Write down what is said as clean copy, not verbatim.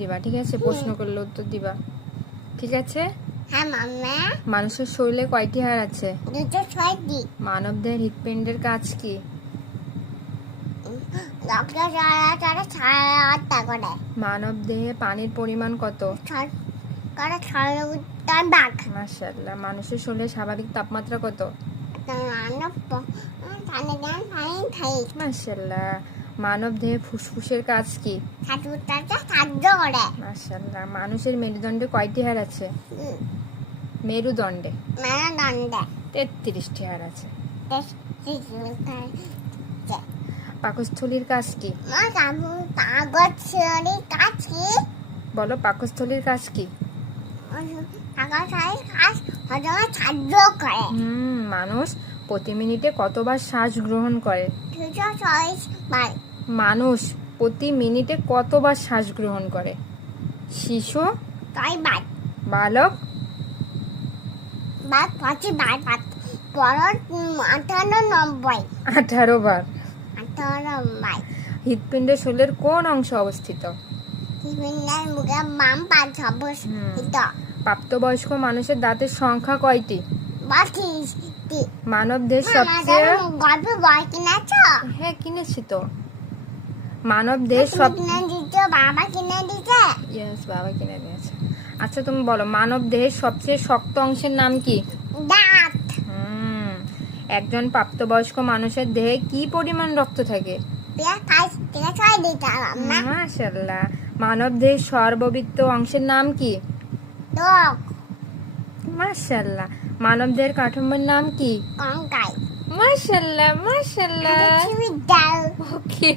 দিবা, ঠিক আছে? প্রশ্ন করলে উত্তর দিবা, ঠিক আছে? হ্যাঁ মাম্মা। মানুষের শরীরে কয়টি হাড় আছে? 206টি। মানবদেহের হৃৎপিণ্ডের কাজ কি? রক্ত চলাচলে 8টা করে। মানবদেহে পানির পরিমাণ কত? 76 ভাগ। মাশাআল্লাহ। মানুষের শরীরে স্বাভাবিক তাপমাত্রা কত? পানি খাই। মাশাআল্লাহ। মানবদেহে ফুসফুসের কাজ কি? সাহায্য করে। মাশাআল্লাহ। মানুষের মেরুদণ্ডে কয়টি হাড় আছে? মেরুদণ্ডে মেরুদণ্ডে 33টি হাড় আছে। পাকস্থলীর কাজ কি? পাকস্থলীর কাজ কি? বলো, পাকস্থলীর কাজ কি? পাকস্থলীর কাজ হজমে সাহায্য করে। মানুষ প্রতি মিনিটে কতবার শ্বাস গ্রহণ করে? 240 বার। মানুষ প্রতি মিনিটে কতবার শ্বাস গ্রহণ করে? শিশু? 6 বার। বালক? 25 বার। বড় 98 18 বার। 18 বার। হৃৎপিণ্ডের শরীরের কোন অংশে অবস্থিত? হৃৎপিণ্ডের মুখে বাম পাশ অবস্থিত। প্রাপ্তবয়স্ক মানুষের দাঁতের সংখ্যা কয়টি? 32টি। মানবদেহের সবচেয়ে গল্প বই কিনেছো? হ্যাঁ, কিনেছি তো। মানবদেহের সব কিনে দিচ্ছে, বাবা কিনে দিচ্ছে। ইয়েস, বাবা কিনে দিয়েছে। আচ্ছা, তুমি বলো, মানবদেহের সবচেয়ে শক্ত অংশের নাম কি? দাঁত। একজন প্রাপ্তবয়স্ক মানুষের দেহে কি পরিমাণ রক্ত থাকে? 6 লিটার। মাশাআল্লাহ। মানবদেহের সর্ববৃত্ত অংশের নাম কি? ত্বক। মাশাআল্লাহ। মানবদেহের কাঠামোর নাম কি? কঙ্কাল। মাশাআল্লাহ, মাশাআল্লাহ। পৃথিবীর ডাল। ওকে।